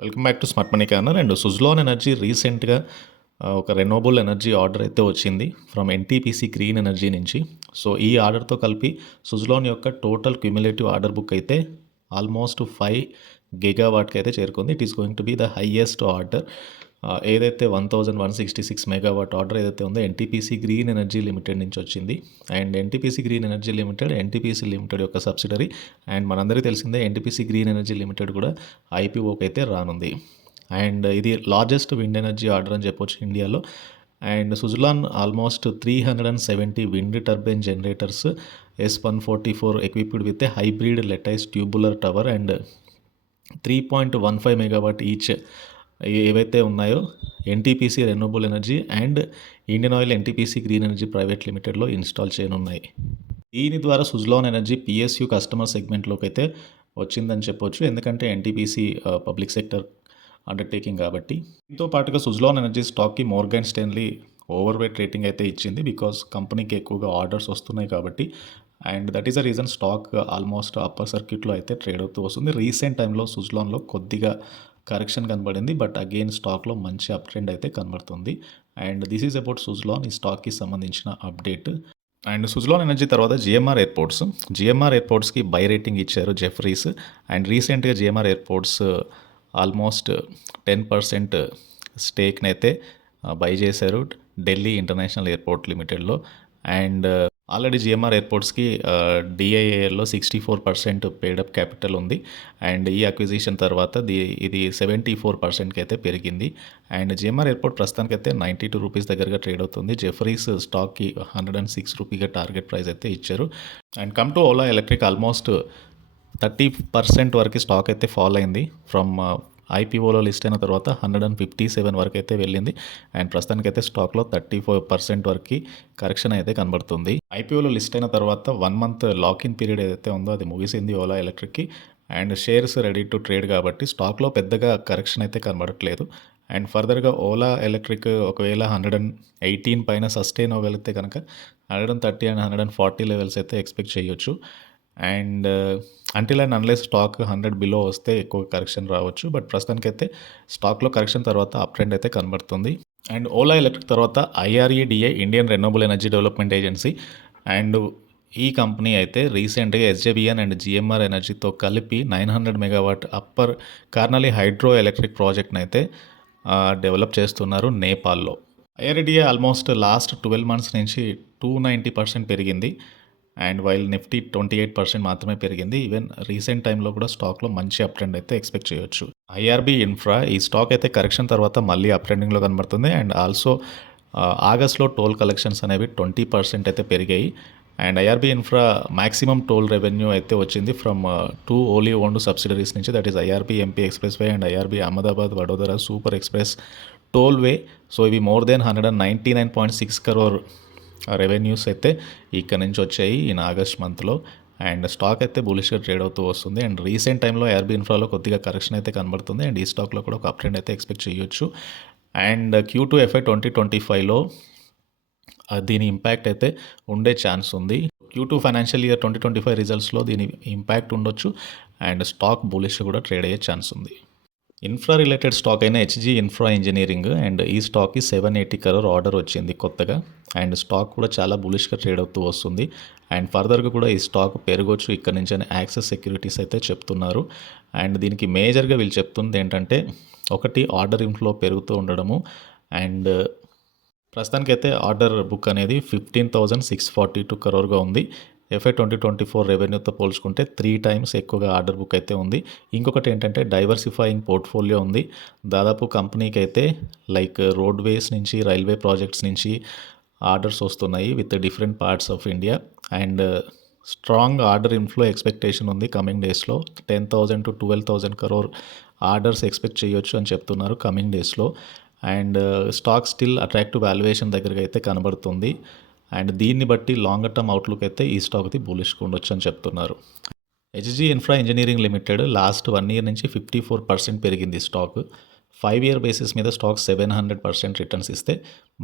Welcome back to smart money corner. And Suzlon energy రీసెంట్గా ఒక renewable energy order అయితే వచ్చింది ఫ్రమ్ ఎన్టీపీసీ గ్రీన్ ఎనర్జీ నుంచి. సో ఈ ఆర్డర్తో కలిపి సుజ్లాన్ యొక్క టోటల్ క్యుములేటివ్ ఆర్డర్ బుక్ అయితే ఆల్మోస్ట్ 5 గిగావాట్కి అయితే చేరుకుంది. It is going to be the highest order. ఏదైతే 1166 మెగావాట్ ఆర్డర్ ఏదైతే ఉందో ఎన్టీపీసీ గ్రీన్ ఎనర్జీ లిమిటెడ్ నుంచి వచ్చింది. And NTPC green energy limited NTPC limited యొక్క సబ్సిడరీ. అండ్ మనందరికీ తెలిసిందే ఎన్టీపీసీ గ్రీన్ ఎనర్జీ లిమిటెడ్ కూడా ఐపీఓకి అయితే రానుంది. అండ్ ఇది లార్జెస్ట్ విండ్ ఎనర్జీ ఆర్డర్ అని చెప్పొచ్చు ఇండియాలో. And Suzlon almost 370 wind turbine generators S144 equipped with a hybrid lattice tubular tower and 3.15 megawatt each ఏవైతే ఉన్నాయో NTPC renewable energy and Indian oil NTPC green energy private లిమిటెడ్లో install చేయనున్నాయి. దీని ద్వారా Suzlon energy PSU customer సెగ్మెంట్లోకి అయితే వచ్చిందని చెప్పొచ్చు. ఎందుకంటే ఎన్టీపీసీ పబ్లిక్ సెక్టర్ అండర్టేకింగ్ కాబట్టి. దీంతో పాటుగా సుజలాన్ ఎనర్జీ స్టాక్కి Morgan Stanley over weight rating అయితే ఇచ్చింది. బికాస్ కంపెనీకి ఎక్కువగా ఆర్డర్స్ వస్తున్నాయి కాబట్టి. And that is the reason stock almost upper సర్క్యూట్లో అయితే ట్రేడ్ అవుతూ వస్తుంది. రీసెంట్ టైంలో సుజలాన్లో కొద్దిగా కరెక్షన్ కనబడింది, బట్ అగైన్ స్టాక్లో మంచి అప్ ట్రెండ్ అయితే కనబడుతుంది. And this is about Suzlon, ఈ స్టాక్కి సంబంధించిన అప్డేట్. అండ్ సుజలాన్ ఎనర్జీ తర్వాత జిఎంఆర్ ఎయిర్పోర్ట్స్కి బై రేటింగ్ ఇచ్చారు జెఫ్రీస్. అండ్ రీసెంట్గా జిఎంఆర్ ఎయిర్పోర్ట్స్ ఆల్మోస్ట్ 10% స్టేక్ని అయితే బై చేశారు ఢిల్లీ ఇంటర్నేషనల్ ఎయిర్పోర్ట్ లిమిటెడ్లో. అండ్ ఆల్రెడీ జిఎంఆర్ ఎయిర్పోర్ట్స్కి డిఐఏఎల్లో 64% పేడప్ క్యాపిటల్ ఉంది. అండ్ ఈ అక్విజిషన్ తర్వాత ఇది 74%కి అయితే పెరిగింది. అండ్ జిఎంఆర్ ఎయిర్పోర్ట్ ప్రస్తుతానికి అయితే 92 రూపీస్ దగ్గరగా ట్రేడ్ అవుతుంది. జెఫరీస్ స్టాక్కి 106 రూపీగా టార్గెట్ ప్రైస్ అయితే ఇచ్చారు. And come to Ola electric almost 30% వరకు స్టాక్ అయితే ఫాల్ అయింది. ఫ్రమ్ ఐపీఓలో లిస్ట్ అయిన తర్వాత 157 వరకు అయితే వెళ్ళింది. అండ్ ప్రస్తుతానికైతే స్టాక్లో 34% వరకు కరెక్షన్ అయితే కనబడుతుంది. ఐపీఓలో లిస్ట్ అయిన తర్వాత 1 మంత్ లాక్-ఇన్ పీరియడ్ ఏదైతే ఉందో అది ముగిసింది ఓలా ఎలక్ట్రిక్కి. And shares ready to trade కాబట్టి స్టాక్లో పెద్దగా కరెక్షన్ అయితే కనబడట్లేదు. అండ్ ఫర్దర్గా ఓలా ఎలక్ట్రిక్ ఒకవేళ 118 పైన సస్టైన్ అవ్వగలిగితే కనుక 130 అండ్ 140 లెవెల్స్ అయితే ఎక్స్పెక్ట్ చేయొచ్చు. And until and unless stock 100 below వస్తే ఎక్కువ కరెక్షన్ రావచ్చు. బట్ ప్రస్తుతానికైతే స్టాక్లో కరెక్షన్ తర్వాత అప్ ట్రెండ్ అయితే కనబడుతుంది. అండ్ ఓలా ఎలక్ట్రిక్ తర్వాత IREDA Indian renewable energy development agency. And ఈ కంపెనీ అయితే రీసెంట్గా ఎస్జేబిఎన్ అండ్ జిఎంఆర్ ఎనర్జీతో కలిపి 900 మెగావాట్ అప్పర్ కార్నలీ హైడ్రో ఎలక్ట్రిక్ ప్రాజెక్ట్ని అయితే డెవలప్ చేస్తున్నారు నేపాల్లో. ఐఆర్ఈడిఏ ఆల్మోస్ట్ లాస్ట్ 12 మంత్స్ నుంచి 290% పెరిగింది. అండ్ వైల్ నిఫ్టీ 28% మాత్రమే పెరిగింది. ఈవెన్ రీసెంట్ టైంలో కూడా స్టాక్లో మంచి అప్ ట్రెండ్ అయితే ఎక్స్పెక్ట్ చేయొచ్చు. ఐఆర్బీ ఇన్ఫ్రా ఈ స్టాక్ అయితే కరెక్షన్ తర్వాత మళ్ళీ అప్ ట్రెండింగ్లో కనబడుతుంది. అండ్ ఆల్సో ఆగస్ట్లో టోల్ కలెక్షన్స్ అనేవి 20% అయితే పెరిగాయి. And IRB infra maximum toll revenue అయితే వచ్చింది ఫ్రమ్ 2 ఓన్లీ ఓన్డ్ సబ్సిడరీస్ నుంచి, that is IRB MP expressway and IRB Ahmedabad Vadodara super express toll way. So ఇవి మోర్ దెన్ 199.6 crore రెవెన్యూస్ అయితే ఇక్కడ నుంచి వచ్చాయి ఇన్ ఆగస్ట్ మంత్లో. అండ్ స్టాక్ అయితే బులిష్గా ట్రేడ్ అవుతూ వస్తుంది. అండ్ రీసెంట్ టైంలో ఐఆర్బీ ఇన్ఫ్రాలో కొద్దిగా కరెక్షన్ అయితే కనబడుతుంది. అండ్ ఈ స్టాక్లో కూడా ఒక అప్ ట్రెండ్ అయితే ఎక్స్పెక్ట్ చేయొచ్చు. అండ్ Q2 FY 2025లో దీని ఇంపాక్ట్ అయితే ఉండే ఛాన్స్ ఉంది. Q2 ఫైనాన్షియల్ ఇయర్ 2025 రిజల్ట్స్లో దీని ఇంపాక్ట్ ఉండొచ్చు. అండ్ స్టాక్ బులిష్గా కూడా ట్రేడ్ అయ్యే ఛాన్స్ ఉంది. ఇన్ఫ్రా రిలేటెడ్ స్టాక్ అయిన హెచ్జీ ఇన్ఫ్రా ఇంజనీరింగ్. అండ్ ఈ స్టాక్కి 780 crore ఆర్డర్ వచ్చింది కొత్తగా. అండ్ స్టాక్ కూడా చాలా బులిష్గా ట్రేడ్ అవుతూ వస్తుంది. అండ్ ఫర్దర్గా కూడా ఈ స్టాక్ పెరగొచ్చు ఇక్కడ నుంచి అని యాక్సెస్ సెక్యూరిటీస్ అయితే చెప్తున్నారు. అండ్ దీనికి మేజర్గా వీళ్ళు చెప్తుంది ఏంటంటే ఒకటి ఆర్డర్ ఇన్ఫ్లో పెరుగుతూ ఉండడము. అండ్ ప్రస్తుతానికైతే ఆర్డర్ బుక్ అనేది 15,642 crore ఉంది. FY 2024 రెవెన్యూతో పోల్చుకుంటే 3 times ఎక్కువగా ఆర్డర్ బుక్ అయితే ఉంది. ఇంకొకటి ఏంటంటే డైవర్సిఫైయింగ్ పోర్ట్ఫోలియో ఉంది. దాదాపు కంపెనీకి అయితే లైక్ రోడ్వేస్ నుంచి రైల్వే ప్రాజెక్ట్స్ నుంచి ఆర్డర్స్ వస్తున్నాయి with different parts of India. And strong order inflow expectation ఉంది కమింగ్ డేస్లో. 10,000 to 12,000 crore ఆర్డర్స్ ఎక్స్పెక్ట్ చేయొచ్చు అని చెప్తున్నారు కమింగ్ డేస్లో. And stock still attractive valuation దగ్గరగా అయితే కనబడుతుంది. అండ్ దీన్ని బట్టి లాంగర్ టర్మ్ అవుట్లుక్ అయితే ఈ స్టాక్ది బులిష్గా ఉండొచ్చు అని చెప్తున్నారు. HG infra engineering limited last 1 year నుంచి 54% పెరిగింది స్టాక్. 5 year బేసిస్ మీద స్టాక్ 700% రిటర్న్స్ ఇస్తే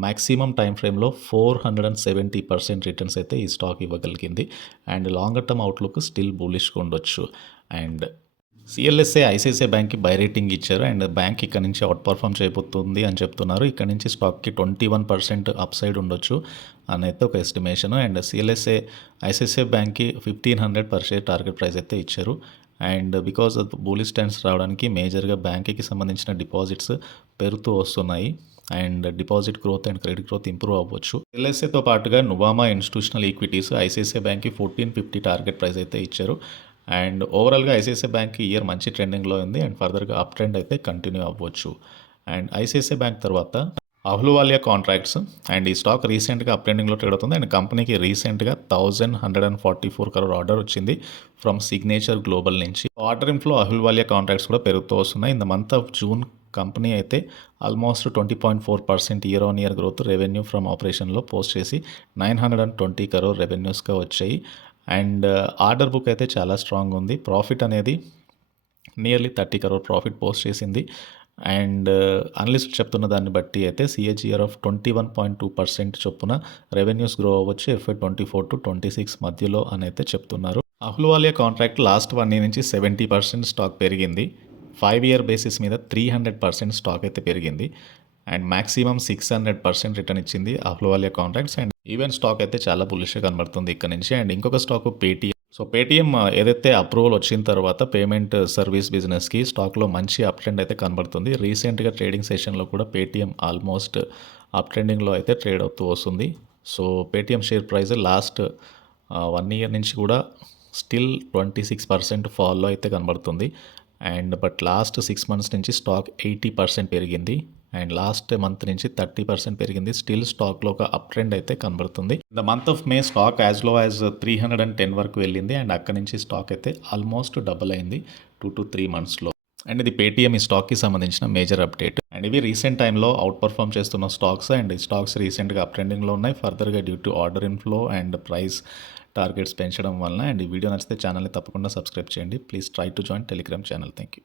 మ్యాక్సిమం టైం ఫ్రేమ్లో 470% రిటర్న్స్ అయితే ఈ స్టాక్ ఇవ్వగలిగింది. And longer term outlook still బులిష్గా ఉండొచ్చు. అండ్ సిఎల్ఎస్ఏ ఐసిఐసిఐ బ్యాంక్కి బై రేటింగ్ ఇచ్చారు అండ్ బ్యాంక్ ఇక్కడ నుంచి అవుట్ పర్ఫామ్ చేయబోతుంది అని చెప్తున్నారు. ఇక్కడ నుంచి స్టాక్కి 21% అప్ సైడ్ ఉండొచ్చు అనేది ఒక ఎస్టిమేషన్. అండ్ సిఎల్ఎస్ఏ ఐసిఐసిఐ బ్యాంక్కి 1500 పర్ షేర్ టార్గెట్ ప్రైస్ అయితే ఇచ్చారు. And because of bullish stands రావడానికి మేజర్గా బ్యాంక్కి సంబంధించిన డిపాజిట్స్ పెరుగుతూ వస్తున్నాయి and deposit growth and credit growth improve అవ్వచ్చు. ఎల్ఎస్ఏతో పాటుగా నువామా ఇన్స్టిట్యూషనల్ ఈక్విటీస్ ఐసిఐసిఐ బ్యాంక్కి 1450 టార్గెట్ ప్రైస్ అయితే ఇచ్చారు. అండ్ ఓవరాల్గా ఐసిఐసిఐ బ్యాంక్ ఈ ఇయర్ మంచి ట్రెండింగ్లో ఉంది అండ్ ఫర్దర్గా అప్ ట్రెండ్ అయితే కంటిన్యూ అవ్వచ్చు. అండ్ ఐసిఐసిఐ బ్యాంక్ తర్వాత అహ్లూవాలియా కాంట్రాక్ట్స్ అండ్ ఈ స్టాక్ రీసెంట్గా అప్ ట్రెండింగ్లో ట్రేడ్ అవుతుంది అండ్ కంపెనీకి రీసెంట్గా 1144 crore ఆర్డర్ వచ్చింది ఫ్రమ్ సిగ్నేచర్ గ్లోబల్ నుంచి. ఆర్డర్ ఇన్ఫ్లో అహ్లూవాలియా కాంట్రాక్ట్స్ కూడా పెరుగుతూ వస్తున్నాయి. In the month of June company అయితే almost 20.4% year on year growth revenue from ఆపరేషన్లో పోస్ట్ చేసి 920 crore రెవెన్యూస్గా వచ్చాయి. అండ్ ఆర్డర్ బుక్ అయితే చాలా స్ట్రాంగ్ ఉంది. ప్రాఫిట్ అనేది నియర్లీ 30 crore ప్రాఫిట్ పోస్ట్ చేసింది. అండ్ అనలిస్ట్ చెప్తున్న దాన్ని బట్టి అయితే సిఏజిఆర్ ఆఫ్ 21.2% చొప్పున రెవెన్యూస్ గ్రో అవ్వచ్చు FY24 to 26 మధ్యలో అని అయితే చెప్తున్నారు. అహ్లూవాలియా కాంట్రాక్ట్ లాస్ట్ 1 year నుంచి 70% స్టాక్ పెరిగింది. 5 year బేసిస్ మీద 300% స్టాక్ అయితే పెరిగింది అండ్ మ్యాక్సిమం 600% రిటర్న్ ఇచ్చింది Ahluwalia contracts. And even stock అయితే చాలా బుల్లిష్గా కనబడుతుంది ఇక్కడ నుంచి. అండ్ ఇంకొక స్టాక్ పేటీఎం. సో పేటీఎం ఏదైతే అప్రూవల్ వచ్చిన తర్వాత పేమెంట్ సర్వీస్ బిజినెస్కి స్టాక్లో మంచి అప్ ట్రెండ్ అయితే కనబడుతుంది. రీసెంట్గా ట్రేడింగ్ సెషన్లో కూడా పేటీఎం ఆల్మోస్ట్ అప్ ట్రెండింగ్లో అయితే ట్రేడ్ అవుతూ వస్తుంది. So Paytm share price last 1 year నుంచి కూడా స్టిల్ 26% ఫాల్లో అయితే కనబడుతుంది. అండ్ బట్ లాస్ట్ 6 months నుంచి స్టాక్ 80% పెరిగింది అండ్ లాస్ట్ మంత్ నుంచి 30% పెరిగింది. స్టిల్ స్టాక్లో ఒక అప్ ట్రెండ్ అయితే కనబడుతుంది. The month of May stock as low as 310 వరకు వెళ్ళింది అండ్ అక్కడి నుంచి స్టాక్ అయితే ఆల్మోస్ట్ డబుల్ అయింది 2 to 3 monthsలో. అండ్ ఇది పేటీఎం ఈ స్టాక్కి సంబంధించిన మేజర్ అప్డేట్. అండ్ ఇవి రీసెంట్ టైంలో అవుట్ పర్ఫామ్ చేస్తున్న స్టాక్స్ అండ్ ఈ స్టాక్స్ రీసెంట్గా అప్ ట్రెండింగ్లో ఉన్నాయి. ఫర్దర్గా due to order inflow and price targets పెంచడం వలన. అండ్ ఈ వీడియో నచ్చితే ఛానల్ని తప్పకుండా సబ్స్క్రైబ్ చేయండి. Please try to join Telegram channel. Thank you.